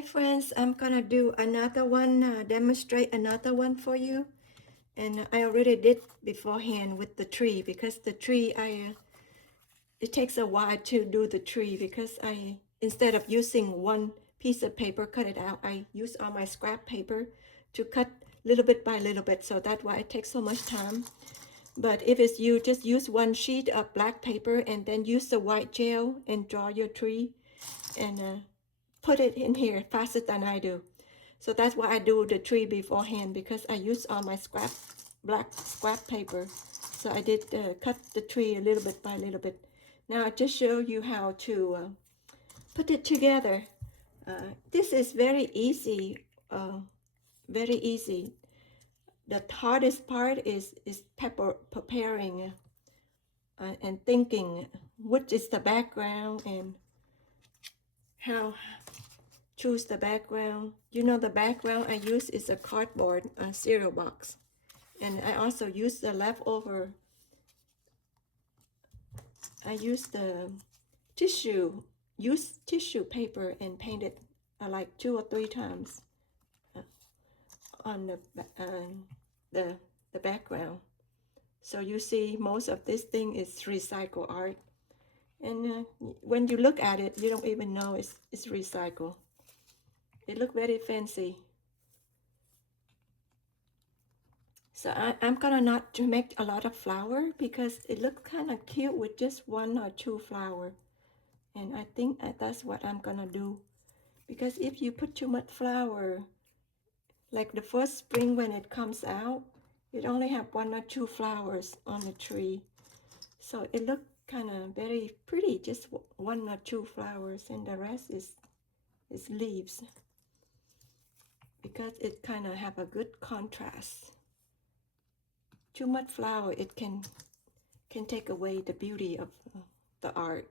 Hi friends, I'm gonna do another one, demonstrate another one for you. And I already did beforehand with the tree because the tree, it takes a while to do the tree because instead of using one piece of paper, cut it out, I use all my scrap paper to cut little bit by little bit. So that's why it takes so much time. But if it's you, just use one sheet of black paper and then use the white gel and draw your tree and put it in here faster than I do. So that's why I do the tree beforehand because I use all my black scrap paper. So I did cut the tree a little bit by little bit. Now I just show you how to put it together. This is very easy, very easy. The hardest part is preparing and thinking what is the background and how choose the background. You know, the background I use is a cardboard cereal box. And I also use the leftover, I use the use tissue paper and paint it like 2 or 3 times uh, on the, the background. So you see most of this thing is recycled art. And when you look at it, you don't even know it's recycled. It looks very fancy. So I'm gonna not to make a lot of flower because it looks kind of cute with just 1 or 2 flower. And I think that's what I'm gonna do. Because if you put too much flower, like the first spring when it comes out, it only have 1 or 2 flowers on the tree. So it looked kind of very pretty, just 1 or 2 flowers, and the rest is leaves. Because it kind of have a good contrast. Too much flower, it can take away the beauty of the art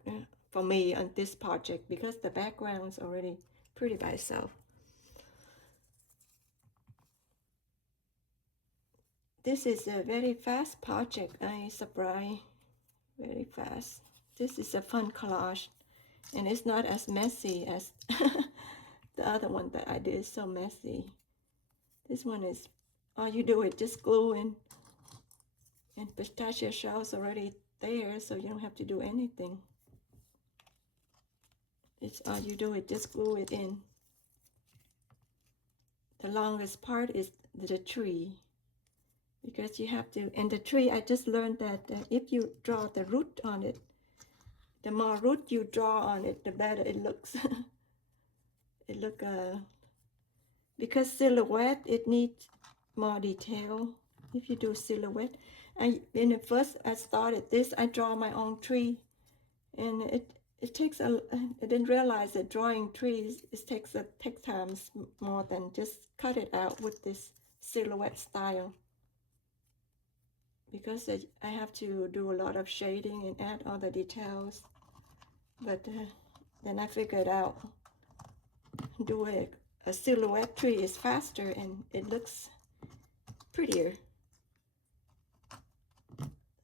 for me on this project because the background is already pretty by itself. This is a very fast project. I surprise very fast. This is a fun collage and it's not as messy as the other one that I did. So messy. This one is all you do is just glue in, and pistachio shells already there, so you don't have to do anything. It's all you do is just glue it in. The longest part is the tree because you have to, and the tree I just learned that if you draw the root on it, the more root you draw on it, the better it looks. It look because silhouette, it needs more detail. If you do silhouette, in the first I started this, I draw my own tree, and it takes I didn't realize that drawing trees takes times more than just cut it out with this silhouette style, because I have to do a lot of shading and add all the details. But then I figured out doing a silhouette tree is faster and it looks prettier.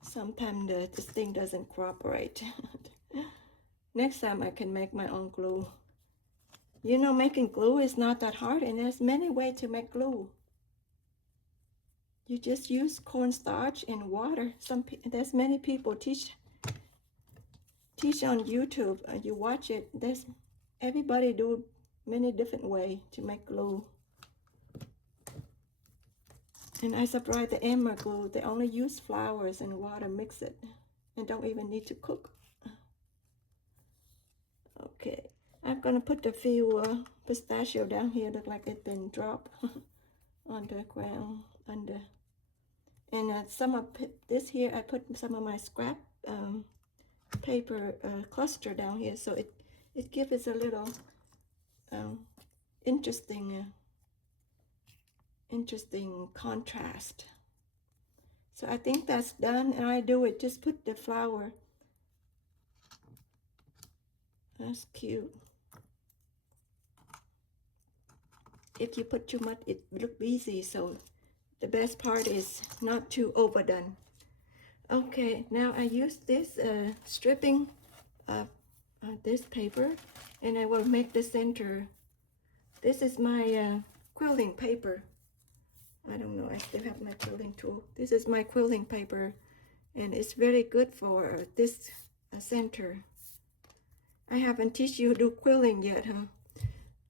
Sometimes this thing doesn't cooperate. Next time I can make my own glue. You know, making glue is not that hard, and there's many ways to make glue. You just use cornstarch and water. There's many people teach on YouTube. You watch it. There's everybody do many different way to make glue. And I surprised the Emmer glue. They only use flowers and water, mix it, and don't even need to cook. Okay, I'm gonna put a few pistachio down here. Look like it's been dropped on the ground under. And some of this here, I put some of my scrap paper cluster down here, so it gives us a little interesting contrast. So I think that's done, and I do it. Just put the flower. That's cute. If you put too much, it looks easy. So the best part is not too overdone. Okay, now I use this stripping of this paper, and I will make the center This is my quilting paper. I don't know, I still have my quilting tool. This is my quilting paper, and it's very good for this center. I haven't teach you to do quilling yet, huh?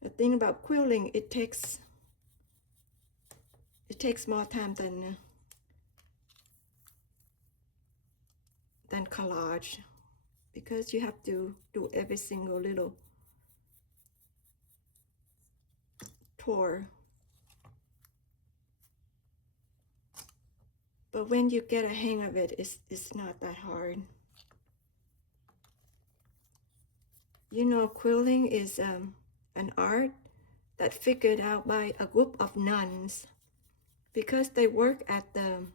The thing about quilling, it takes more time than collage, because you have to do every single little tour. But when you get a hang of it, it's not that hard. You know, quilting is an art that figured out by a group of nuns, because they work at the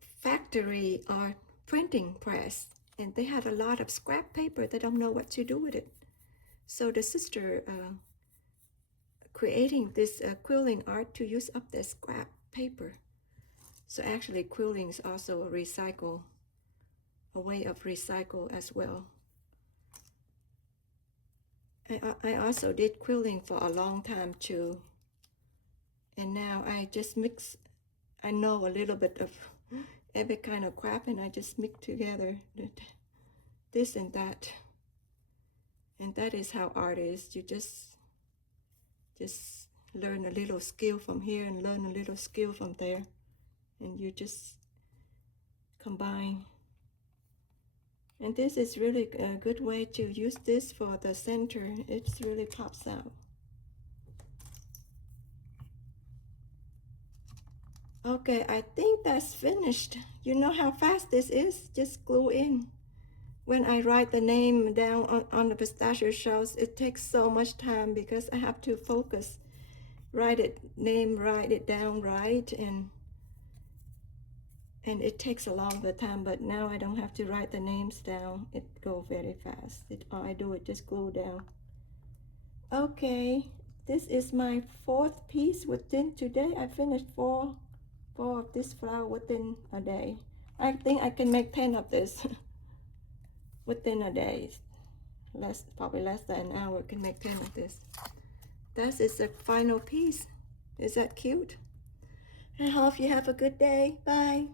factory or printing press, and they have a lot of scrap paper. They don't know what to do with it. So the sister creating this quilting art to use up the scrap paper. So actually quilting is also a way of recycle as well. I also did quilting for a long time too, and now I just mix. I know a little bit of every kind of crap, and I just mix together this and that. And that is how art is. You just learn a little skill from here and learn a little skill from there, and you just combine. And this is really a good way to use this for the center. It really pops out. Okay, I think that's finished. You know how fast this is? Just glue in. When I write the name down on the pistachio shells, it takes so much time because I have to focus. Write it down right, and it takes a longer time, but now I don't have to write the names down. It goes very fast. All I do is just glue down. Okay, this is my 4th piece within today. I finished four of this flower within a day. I think I can make 10 of this within a day. Probably less than an hour can make 10 of this. That is the final piece. Is that cute? I hope you have a good day. Bye.